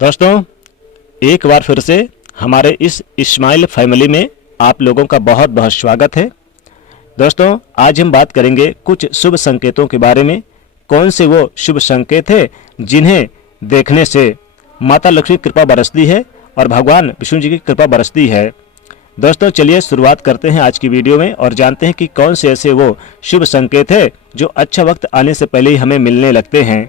दोस्तों, एक बार फिर से हमारे इस इस्माइल फैमिली में आप लोगों का बहुत बहुत स्वागत है। दोस्तों, आज हम बात करेंगे कुछ शुभ संकेतों के बारे में। कौन से वो शुभ संकेत है जिन्हें देखने से माता लक्ष्मी की कृपा बरसती है और भगवान विष्णु जी की कृपा बरसती है। दोस्तों, चलिए शुरुआत करते हैं आज की वीडियो में और जानते हैं कि कौन से ऐसे वो शुभ संकेत है जो अच्छा वक्त आने से पहले ही हमें मिलने लगते हैं।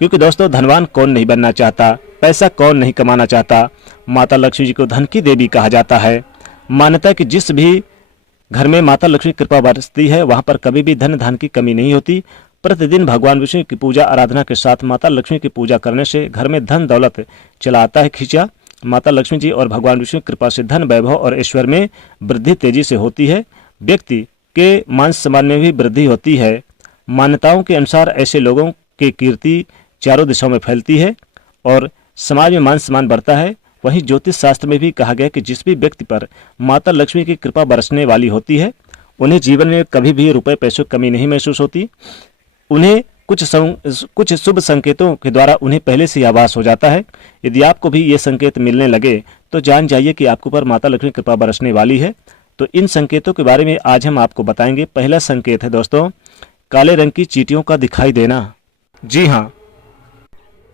क्योंकि दोस्तों, धनवान कौन नहीं बनना चाहता, पैसा कौन नहीं कमाना चाहता। माता लक्ष्मी जी को धन की देवी कहा जाता है। मान्यता है कि जिस भी घर में माता लक्ष्मी की कृपा बरसती है वहां पर कभी भी धन धान की कमी नहीं होती। प्रतिदिन भगवान विष्णु की पूजा आराधना के साथ माता लक्ष्मी की पूजा करने से घर में धन दौलत चला आता है खींचा। माता लक्ष्मी जी और भगवान विष्णु की कृपा से धन वैभव और ऐश्वर्य में वृद्धि तेजी से होती है। व्यक्ति के मान सम्मान में भी वृद्धि होती है। मान्यताओं के अनुसार ऐसे लोगों की कीर्ति चारों दिशाओं में फैलती है और समाज में मान सम्मान बढ़ता है। वहीं ज्योतिष शास्त्र में भी कहा गया कि जिस भी व्यक्ति पर माता लक्ष्मी की कृपा बरसने वाली होती है उन्हें जीवन में कभी भी रुपए पैसों की कमी नहीं महसूस होती। उन्हें कुछ शुभ संकेतों के द्वारा उन्हें पहले से आभास हो जाता है। यदि आपको भी ये संकेत मिलने लगे तो जान जाइए कि आपके ऊपर माता लक्ष्मी की कृपा बरसने वाली है। तो इन संकेतों के बारे में आज हम आपको बताएंगे। पहला संकेत है दोस्तों, काले रंग की चींटियों का दिखाई देना। जी हाँ,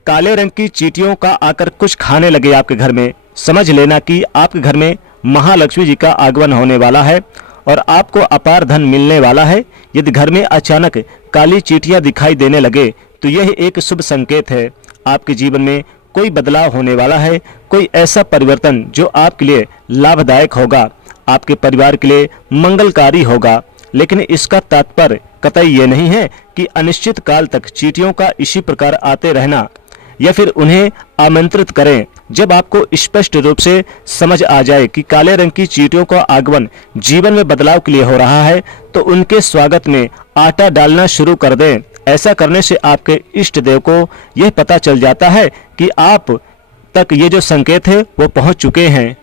काले रंग की चींटियों का आकर कुछ खाने लगे आपके घर में, समझ लेना कि आपके घर में महालक्ष्मी जी का आगमन होने वाला है और आपको अपार धन मिलने वाला है। यदि घर में अचानक काली चींटियां दिखाई देने लगे तो यह एक शुभ संकेत है। आपके जीवन में कोई बदलाव होने वाला है, कोई ऐसा परिवर्तन जो आपके लिए लाभदायक होगा, आपके परिवार के लिए मंगलकारी होगा। लेकिन इसका तात्पर्य कतई ये नहीं है कि अनिश्चित काल तक चींटियों का इसी प्रकार आते रहना या फिर उन्हें आमंत्रित करें। जब आपको स्पष्ट रूप से समझ आ जाए कि काले रंग की चींटियों का आगमन जीवन में बदलाव के लिए हो रहा है तो उनके स्वागत में आटा डालना शुरू कर दें। ऐसा करने से आपके इष्ट देव को यह पता चल जाता है कि आप तक ये जो संकेत है वो पहुंच चुके हैं,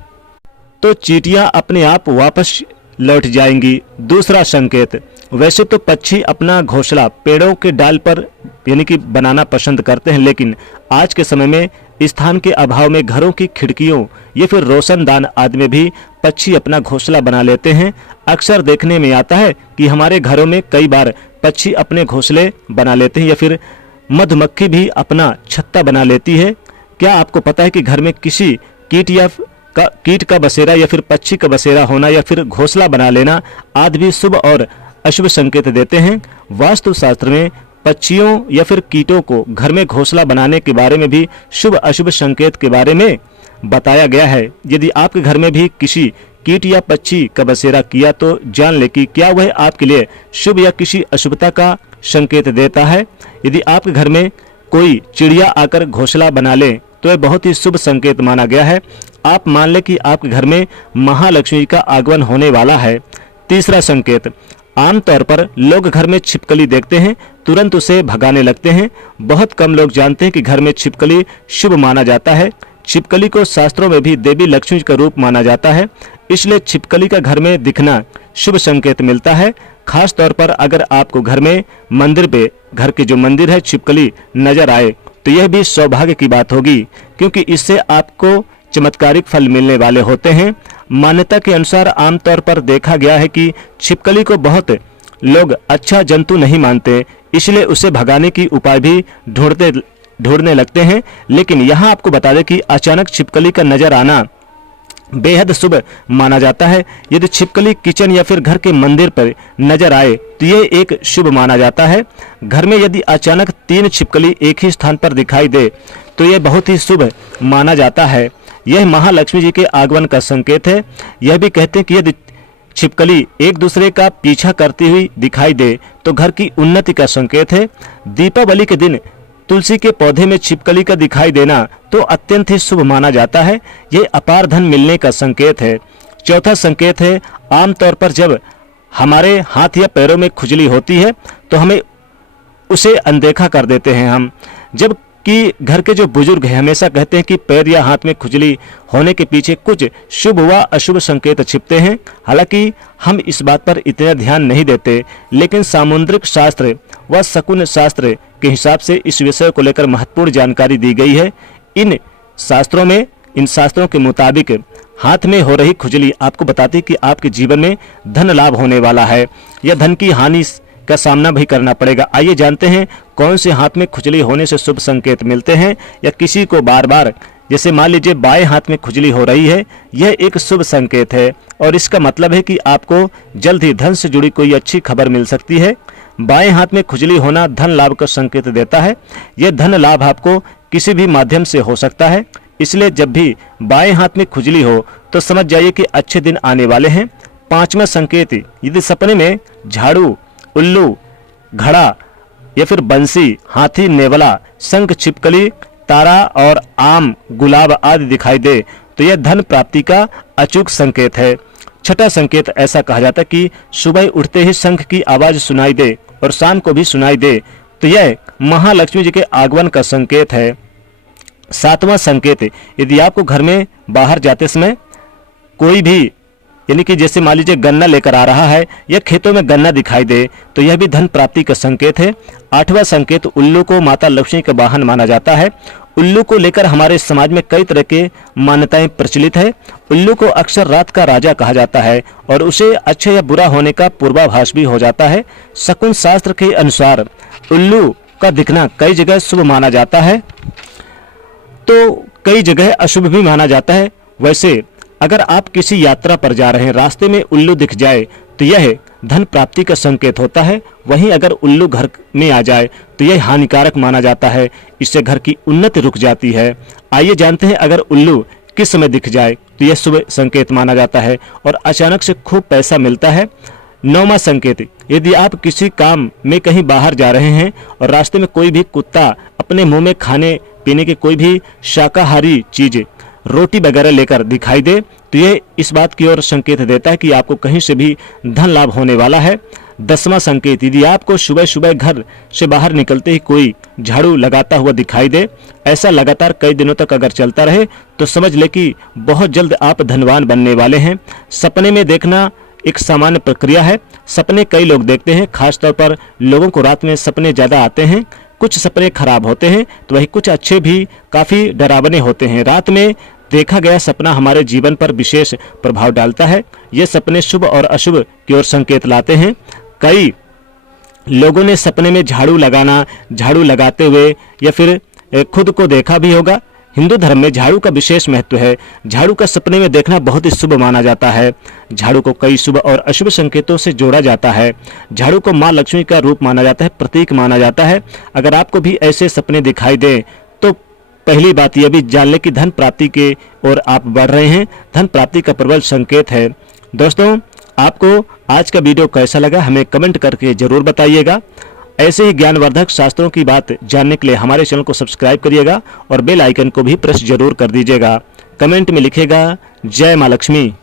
तो चींटियां अपने आप वापस लौट जाएंगी। दूसरा संकेत, वैसे तो पक्षी अपना घोंसला पेड़ों के डाल पर यानी कि बनाना पसंद करते हैं, लेकिन आज के समय में स्थान के अभाव में घरों की खिड़कियों या फिर रोशनदान आदि में भी पक्षी अपना घोंसला बना लेते हैं। अक्सर देखने में आता है कि हमारे घरों में कई बार पक्षी अपने घोंसले बना लेते हैं या फिर मधुमक्खी भी अपना छत्ता बना लेती है। क्या आपको पता है कि घर में किसी कीट का बसेरा या फिर पक्षी का बसेरा होना या फिर घोंसला बना लेना आदि भी शुभ और अशुभ संकेत देते हैं। वास्तुशास्त्र में पक्षियों या फिर कीटों को घर में घोंसला बनाने के बारे में भी शुभ अशुभ संकेत के बारे में बताया गया है। यदि आपके घर में भी किसी कीट या पक्षी का बसेरा किया तो जान ले कि क्या वह आपके लिए शुभ या किसी अशुभता का संकेत देता है। यदि आपके घर में कोई चिड़िया आकर घोंसला बना ले तो यह बहुत ही शुभ संकेत माना गया है। आप मान लें कि आपके घर में महालक्ष्मी का आगमन होने वाला है। तीसरा संकेत, आमतौर पर लोग घर में छिपकली देखते हैं तुरंत उसे भगाने लगते हैं। बहुत कम लोग जानते हैं कि घर में छिपकली शुभ माना जाता है। छिपकली को शास्त्रों में भी देवी लक्ष्मी का रूप माना जाता है, इसलिए छिपकली का घर में दिखना शुभ संकेत मिलता है। खास तौर पर अगर आपको घर में मंदिर पे घर के जो मंदिर है छिपकली नजर आए तो यह भी सौभाग्य की बात होगी, क्योंकि इससे आपको चमत्कारिक फल मिलने वाले होते हैं। मान्यता के अनुसार आमतौर पर देखा गया है कि छिपकली को बहुत लोग अच्छा जंतु नहीं मानते, इसलिए उसे भगाने की उपाय भी ढूंढने लगते हैं। लेकिन यहाँ आपको बता दें कि अचानक छिपकली का नजर आना बेहद शुभ माना जाता है। यदि छिपकली किचन या फिर घर के मंदिर पर नजर आए तो यह एक शुभ माना जाता है। घर में यदि अचानक 3 छिपकली एक ही स्थान पर दिखाई दे तो यह बहुत ही शुभ माना जाता है। यह महालक्ष्मी जी के आगमन का संकेत है। यह भी कहते हैं कि यदि छिपकली एक दूसरे का पीछा करती हुई दिखाई दे तो घर की उन्नति का संकेत है। दीपावली के दिन तुलसी के पौधे में छिपकली का दिखाई देना तो अत्यंत ही शुभ माना जाता है। यह अपार धन मिलने का संकेत है। चौथा संकेत है, आमतौर पर जब हमारे हाथ या पैरों में खुजली होती है तो हमें उसे अनदेखा कर देते हैं हम, जब कि घर के जो बुजुर्ग हैं हमेशा कहते हैं कि पैर या हाथ में खुजली होने के पीछे कुछ शुभ व अशुभ संकेत छिपते हैं। हालांकि हम इस बात पर इतना ध्यान नहीं देते, लेकिन सामुद्रिक शास्त्र व शकुन शास्त्र के हिसाब से इस विषय को लेकर महत्वपूर्ण जानकारी दी गई है। इन शास्त्रों में, इन शास्त्रों के मुताबिक हाथ में हो रही खुजली आपको बताती कि आपके जीवन में धन लाभ होने वाला है या धन की हानि का सामना भी करना पड़ेगा। आइए जानते हैं कौन से हाथ में खुजली होने से शुभ संकेत मिलते हैं, या किसी को बार बार, जैसे मान लीजिए बाएं हाथ में खुजली हो रही है, यह एक शुभ संकेत है और इसका मतलब है कि आपको जल्द ही धन से जुड़ी कोई अच्छी खबर मिल सकती है। बाएं हाथ में खुजली होना धन लाभ का संकेत देता है। यह धन लाभ आपको किसी भी माध्यम से हो सकता है, इसलिए जब भी बाएं हाथ में खुजली हो तो समझ जाइए कि अच्छे दिन आने वाले हैं। पांचवा संकेत, यदि सपने में झाड़ू, उल्लू, घड़ा या फिर बंसी, हाथी, नेवला, शंख, छिपकली, तारा और आम, गुलाब आदि दिखाई दे तो यह धन प्राप्ति का अचूक संकेत है। छठा संकेत, ऐसा कहा जाता है कि सुबह उठते ही शंख की आवाज सुनाई दे और शाम को भी सुनाई दे तो यह महालक्ष्मी जी के आगमन का संकेत है। सातवां संकेत, यदि आपको घर में बाहर जाते समय कोई भी, यानी कि जैसे मान लीजिए गन्ना लेकर आ रहा है या खेतों में गन्ना दिखाई दे तो यह भी धन प्राप्ति का संकेत है। आठवां संकेत, उल्लू को माता लक्ष्मी का वाहन माना जाता है। उल्लू को लेकर हमारे समाज में कई तरह के मान्यताएं प्रचलित है। उल्लू को अक्सर रात का राजा कहा जाता है और उसे अच्छे या बुरा होने का पूर्वाभास भी हो जाता है। शकुन शास्त्र के अनुसार उल्लू का दिखना कई जगह शुभ माना जाता है तो कई जगह अशुभ भी माना जाता है। वैसे अगर आप किसी यात्रा पर जा रहे हैं, रास्ते में उल्लू दिख जाए तो यह धन प्राप्ति का संकेत होता है। वहीं अगर उल्लू घर में आ जाए तो यह हानिकारक माना जाता है, इससे घर की उन्नति रुक जाती है। आइए जानते हैं अगर उल्लू किस समय दिख जाए तो यह शुभ संकेत माना जाता है और अचानक से खूब पैसा मिलता है। नौवां संकेत, यदि आप किसी काम में कहीं बाहर जा रहे हैं और रास्ते में कोई भी कुत्ता अपने मुंह में खाने पीने की कोई भी शाकाहारी चीज, रोटी वगैरह लेकर दिखाई दे तो यह इस बात की ओर संकेत देता है कि आपको कहीं से भी धन लाभ होने वाला है। 10वां संकेत, यदि आपको सुबह सुबह घर से बाहर निकलते ही कोई झाड़ू लगाता हुआ दिखाई दे, ऐसा लगातार कई दिनों तक अगर चलता रहे तो समझ ले कि बहुत जल्द आप धनवान बनने वाले हैं। सपने में देखना एक सामान्य प्रक्रिया है। सपने कई लोग देखते हैं, खासतौर पर लोगों को रात में सपने ज़्यादा आते हैं। कुछ सपने खराब होते हैं तो वही कुछ अच्छे भी काफ़ी डरावने होते हैं। रात में देखा गया सपना हमारे जीवन पर विशेष प्रभाव डालता है। ये सपने शुभ और अशुभ की ओर संकेत लाते हैं। कई लोगों ने सपने में झाड़ू लगाते हुए या फिर खुद को देखा भी होगा। हिंदू धर्म में झाड़ू का विशेष महत्व है। झाड़ू का सपने में देखना बहुत ही शुभ माना जाता है। झाड़ू को कई शुभ और अशुभ संकेतों से जोड़ा जाता है। झाड़ू को मां लक्ष्मी का रूप माना जाता है, प्रतीक माना जाता है। अगर आपको भी ऐसे सपने दिखाई दें तो पहली बात यह भी जान लें कि धन प्राप्ति के ओर आप बढ़ रहे हैं। धन प्राप्ति का प्रबल संकेत है। दोस्तों, आपको आज का वीडियो कैसा लगा हमें कमेंट करके जरूर बताइएगा। ऐसे ही ज्ञानवर्धक शास्त्रों की बात जानने के लिए हमारे चैनल को सब्सक्राइब करिएगा और बेल आइकन को भी प्रेस जरूर कर दीजिएगा। कमेंट में लिखिएगा जय मां लक्ष्मी।